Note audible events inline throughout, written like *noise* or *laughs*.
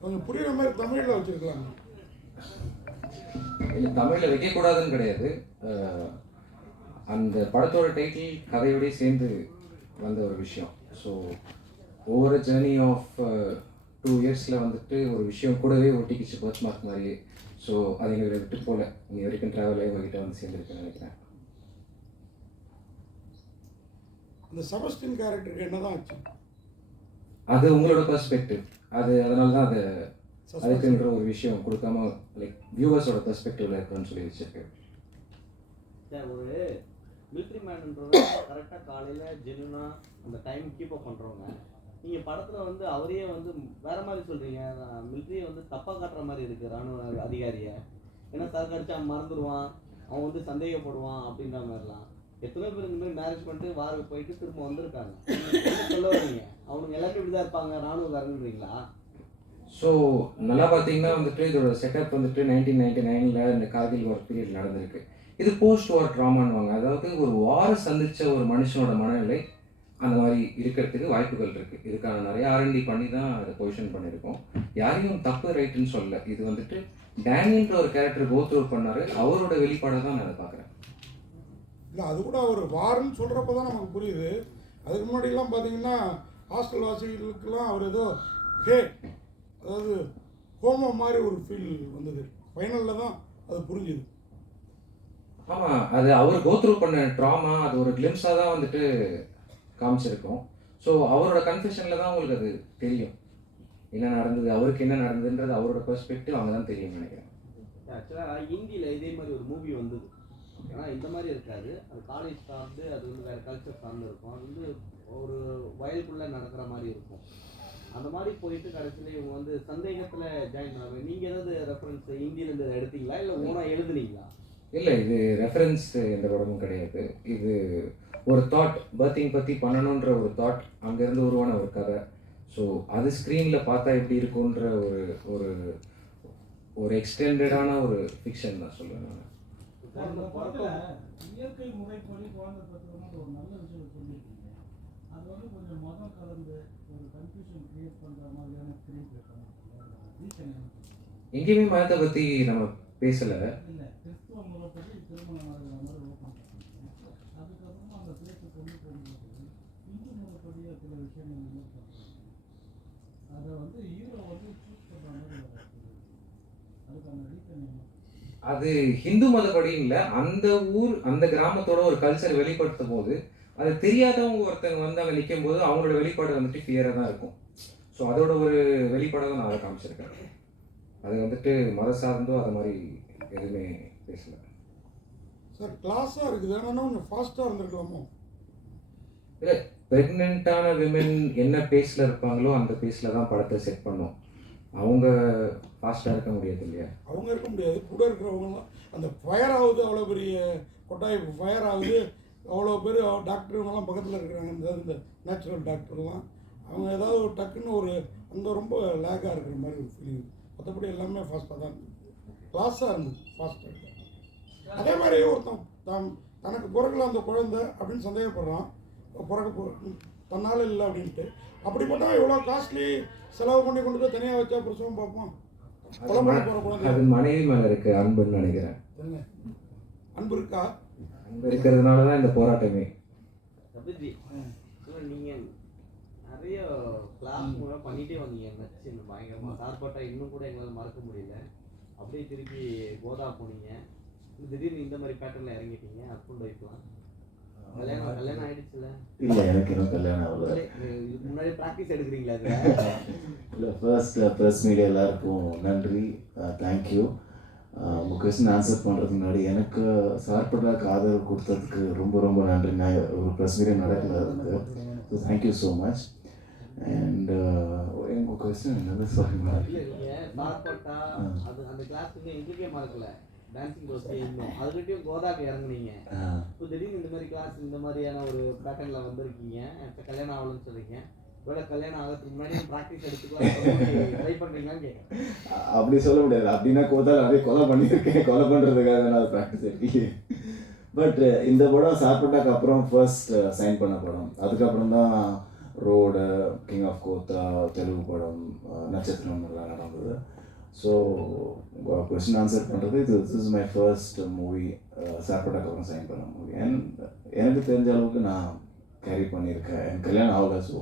கொஞ்சம் புரியுற மாதிரி தமிழில் வச்சுருக்கலாம் இல்லை தமிழில் வைக்கக்கூடாதுன்னு கிடையாது. அந்த படத்தோட டைட்டில் கதையோடய சேர்ந்து வந்த ஒரு விஷயம். ஸோ ஒவ்வொரு ஜேர்னி ஆஃப் டூ இயர்ஸில் வந்துட்டு ஒரு விஷயம் கூடவே ஒட்டிக்கிச்சு பர்த் மார்க் மாதிரியே. ஸோ அது எங்களை விட்டு போல இனி வரைக்கும் ட்ராவல் ஆகி உங்ககிட்ட வந்து சேர்ந்துருக்குன்னு நினைக்கிறேன். அந்த செபஸ்டின் கேரக்டருக்கு என்ன தான் ஆச்சு? அது உங்களோட பெர்ஸ்பெக்டிவ் அது அதனால தான் அது. அதுக்குன்ற ஒரு விஷயம் கொடுக்காம லைக் வியூவர்ஸோட பெர்ஸ்பெக்டிவ்ல இருக்குன்னு சொல்லி வச்சிருக்கேன். சார் ஒரு மிலிட்ரி மேன்ன்றவங்க கரெக்டாக காலையில் ஜெனுனா அந்த டைம் கீப் அப் பண்ணுறவங்க நீங்கள் படத்தில் வந்து அவரையே வந்து வேற மாதிரி சொல்கிறீங்க மிலிட்ரியை வந்து தப்பாக காட்டுற மாதிரி இருக்குது ராணுவ அதிகாரியை. ஏன்னா சரக்கு அடிச்சா அவன் மறந்துடுவான் அவன் வந்து சந்தேகப்படுவான் அப்படின்ற மாதிரிலாம். எத்தனை பேர் இந்த மாதிரி மேரேஜ் பண்ணிட்டு வார போயிட்டு திரும்ப வந்திருக்காங்க. சொல்ல வரீங்க அவனுங்க எல்லாரும் இப்படி தான் இருப்பாங்க ராணுவக்காரன்றீங்களா ஸோ நல்லா பார்த்தீங்கன்னா வந்துட்டு இதோட செட்டப் வந்துட்டு நைன்டீன் நைன்டி நைனில் இந்த கார்கில் வார் பீரியட் நடந்திருக்கு. இது போஸ்ட் வார் ட்ராமான்வாங்க அதாவது ஒரு வார சந்தித்த ஒரு மனுஷனோட மனநிலை அந்த மாதிரி இருக்கிறதுக்கு வாய்ப்புகள் இருக்குது இதுக்கான நிறைய ஆர்என்டி பண்ணி தான் அதை பொசிஷன் பண்ணியிருக்கோம். யாரையும் தப்பு ரைட்டுன்னு சொல்லல. இது வந்துட்டு டேனியன்ற ஒரு கேரக்டர் கோத்ரூ பண்ணார். அவரோட வெளிப்பாடை தான் நான் அதை பார்க்குறேன். இல்லை அது கூட அவர் வார்னு சொல்கிறப்ப தான் நமக்கு புரியுது. அதுக்கு முன்னாடிலாம் பார்த்தீங்கன்னா ஹாஸ்டல் வாசிகளுக்கெல்லாம் அவர் ஏதோ ஹே அதாவது ஹோமம் மாதிரி ஒரு ஃபீல் வந்தது. ஃபைனலில் தான் அது புரிஞ்சுது. ஆமாம் அது அவர் கோத்ரூ பண்ண ட்ராமா அது ஒரு கிளிம்ஸாக தான் வந்துட்டு காமிச்சிருக்கோம். ஸோ அவரோட கன்ஃபெஷனில் தான் உங்களுக்கு அது தெரியும். என்ன நடந்தது அவருக்கு என்ன நடந்ததுன்றது அவரோட பெர்ஸ்பெக்டிவ் அங்கே தான் தெரியும் நினைக்கிறேன் ஆக்சுவலாக ஹிந்தியில் இதே மாதிரி ஒரு மூவி வந்தது. ஏன்னா இந்த மாதிரி இருக்காது. அது காலேஜ் சார்ந்து அது வந்து வேறு கல்ச்சர் சார்ந்து இருக்கும். அது வந்து ஒரு வயலுக்குள்ளே நடக்கிற மாதிரி இருக்கும். அந்த மாதிரி போயிட்டு கடைசியில் இவங்க வந்து சந்தேகத்தில் ஜாயின் ஆகுது நீங்கள் ஏதாவது ரெஃபரன்ஸ் ஹிந்தியிலேருந்து எடுத்தீங்களா? இல்லை ஓனாக எழுதுனீங்களா? இல்லை இது ரெஃபரன்ஸ் எந்த படமும் கிடையாது. இது ஒரு தாட் பர்த்திங் பற்றி பண்ணணுன்ற ஒரு தாட் அங்கேருந்து உருவான ஒரு கதை. ஸோ அது ஸ்க்ரீனில் பார்த்தா எப்படி இருக்குன்ற ஒரு ஒரு ஒரு எக்ஸ்டெண்டடான ஒரு ஃபிக்ஷன் தான் சொல்லுவேன் நான். இயற்கை முறைப்படி குழந்தை பெற்றவங்க ஒரு நல்ல விஷயம் சொல்லியிருக்கீங்க. அது வந்து கொஞ்சம் மதம் கலந்து ஒரு கன்ஃபியூஷன் கிரியேட் பண்ற மாதிரியான கிரியேட் ரீசன் எங்கேயுமே மதத்தை பற்றி நம்ம பேசலை. இல்லை கிறிஸ்துவ முறைப்படி திருமணம் ஆகிற மாதிரி ஓப்பன் பண்ணுறாங்க அதுக்கப்புறமா அந்த பேச்சு கொண்டு போகும்போது இந்து முறைப்படியே சில விஷயங்கள் வந்து பண்ணுறாங்க அதை வந்து ஹீரோ வந்து சூஸ் பண்ணுற மாதிரி ஒரு அதுக்கான ரீசன் என்ன அது ஹிந்து மதப்படி இல்லை அந்த ஊர் அந்த கிராமத்தோட ஒரு கல்ச்சர் வெளிப்படுத்தும் போது அது தெரியாதவங்க ஒருத்தங்க வந்து அங்கே நிற்கும் போது அவங்களோட வெளிப்பாடு வந்துட்டு கிளியராக தான் இருக்கும். ஸோ அதோட ஒரு வெளிப்பாடை தான் நான் அதை காமிச்சிருக்கேன். அது வந்துட்டு மத சார்ந்தோ அது மாதிரி எதுவுமே பேசல. சார் கிளாஸாக இருக்குது. ஆனால் கொஞ்சம் ஃபாஸ்ட்டாக இருந்திருக்கலாமோ? ப்ரெக்னென்ட்டான விமென் என்ன பேஸில் இருப்பாங்களோ அந்த பேஸில் தான் படத்தை செட் பண்ணோம். அவங்க ஃபாஸ்ட்டாக இருக்க முடியாது இல்லையா? அவங்க இருக்க முடியாது. கூட இருக்கிறவங்கலாம் அந்த ஃபயர் ஆகுது அவ்வளோ பெரிய கொட்டாய் ஃபயர் ஆகுது. அவ்வளோ பேர் டாக்டருங்கெல்லாம் பக்கத்தில் இருக்கிறாங்க. இந்த இந்த நேச்சுரல் டாக்டர்லாம் அவங்க ஏதாவது ஒரு டக்குன்னு ஒரு அங்கே ரொம்ப லேக்காக இருக்கிற மாதிரி ஒரு ஃபீலிங் மற்றபடி எல்லாமே ஃபாஸ்ட்டாக தான் இருந்தது. லாஸாக இருந்தது ஃபாஸ்ட்டாக அதே மாதிரி ஒருத்தன் தான் தனக்கு பிறகுல அந்த குழந்தை அப்படின்னு சந்தேகப்படுறான். பிறகு தன்னால் இல்லை அப்படின்ட்டு. அப்படிப்பட்டவன் எவ்வளோ காஸ்ட்லி செலவு பண்ணி கொண்டு போய் தனியாக வச்சா பிரசவம் குழந்தை அது மனைவி மேலே இருக்கு அன்புன்னு நினைக்கிறேன். அன்பு இருக்கா? அன்பு இருக்கிறதுனால தான் இந்த போராட்டமே. நீங்கள் நிறைய கிளாஸ் மூலம் பண்ணிகிட்டே வந்தீங்க நச்சு பயங்கரமாக சார்பாட்டா இன்னும் கூட எங்களால் மறக்க முடியல. அப்படியே திருப்பி கோதா போனீங்க. திடீர்னு இந்த மாதிரி பேட்டர்னில் இறங்கிட்டீங்க ஹஸ்பண்ட் ஒய்ஃப்லாம் கல்யாணம் கல்யாணம் ஆயிடுச்சுல? இல்லை எனக்கு இன்னும் கல்யாணம் ஆகல. முன்னாடி ப்ராக்டிஸ் எடுக்கிறீங்களா இல்லை ஃபர்ஸ்ட் ப்ரெஸ் மீடியா எல்லாருக்கும் நன்றி. தேங்க்யூ உங்கள் கொஸ்டின் ஆன்சர் பண்ணுறதுக்கு முன்னாடி எனக்கு சார்பட்டாக்கு ஆதரவு கொடுத்ததுக்கு ரொம்ப ரொம்ப நன்றி நான் ஒரு ப்ரெஸ் மீடியா நடக்கல இருக்கு so thank you so much and உங்கள் கொஸ்டின் என்னது சொல்லுங்க. டான்சிங் கோர்ஸ் இன்னும் அதுக்கிட்டையும் கோதாக்கு இறங்குனீங்க. இப்போ திடீர்னு இந்த மாதிரி கிளாஸ் இந்த மாதிரியான ஒரு பேட்டர்னில் வந்திருக்கீங்க. இப்போ கல்யாணம் ஆகலன்னு சொல்றீங்க. ஒருவேளை கல்யாணம் ஆகிறதுக்கு முன்னாடி ப்ராக்டிஸ் எடுத்துக்கலாம். *laughs* ட்ரை பண்ணுறீங்களான்னு கேட்குறேன். அப்படி சொல்ல முடியாது. அப்படின்னா கோதால் நிறைய கொலை பண்ணியிருக்கேன். கொலை பண்ணுறதுக்காக நான் ப்ராக்டிஸ் இருக்கேன் பட் இந்த படம் சாப்பிட்டாக்கு அப்புறம் ஃபர்ஸ்ட் சைன் பண்ண படம். அதுக்கப்புறம் தான் road king of Kotha Telugu படம் நட்சத்திரம் எல்லாம் நடந்தது. ஸோ கொஸ்டின் ஆன்சர் பண்ணுறது இது this is my first movie சாப்பிட்டாக்கு அப்புறம் சைன் பண்ண மூவி அண்ட் எனக்கு தெரிஞ்ச அளவுக்கு நான் கேரி பண்ணியிருக்கேன். என் கல்யாணம் ஆகல ஸோ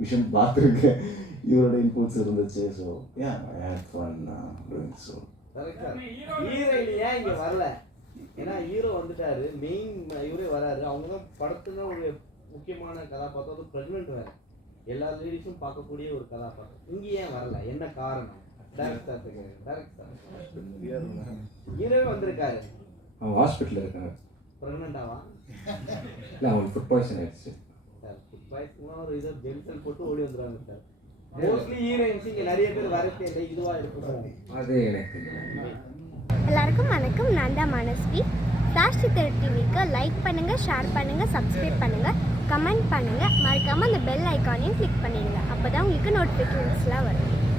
விஷயம் பார்த்துருக்கேன். இவரோட இன்புட்ஸ் இருந்துச்சு so yeah I had fun doing so heroine ஏன் வரல. ஏன்னா ஹீரோ வந்துட்டாரு. மெயின் இவரே வராரு. அவங்க தான் படத்துல ஒரு முக்கியமான கதாபாத்திரம். பிரெக்னென்ட் வேறு. எல்லா லேடிஸும் பார்க்கக்கூடிய ஒரு கதாபாத்திரம். இங்கே ஏன் வரல? என்ன காரணம்? டேரக்டர் டேரக்டர் ஹீரோவே வந்திருக்காரு. அவங்க ஹாஸ்பிட்டலில் இருக்காங்க பிரெக்னென்டாவா இல்லை அவங்களுக்கு ஃபுட் பாய்சன் ஆயிடுச்சு. சார் ஃபுட் பாய்ஸ்க்குலாம் ஒரு இதை ஜென்சல் போட்டு ஓடி வந்துடுவாங்க சார். மோஸ்ட்லி ஹீரோயின்ஸ் இங்க நிறைய பேர் வரத்தே இல்லை இதுவா இருக்கும் அது எனக்கு தெரியல எல்லாருக்கும் வணக்கம் நான் தான் மனஸ்வி. ஃப்ளாஷ் சித்தர் டிவிக்கு லைக் பண்ணுங்கள் ஷேர் பண்ணுங்கள் சப்ஸ்கிரைப் பண்ணுங்கள் கமெண்ட் பண்ணுங்கள் மறக்காமல் அந்த பெல் ஐக்கானையும் கிளிக் பண்ணிடுங்க. அப்போ தான் உங்களுக்கு நோட்டிஃபிகேஷன்ஸ்லாம் வரும்.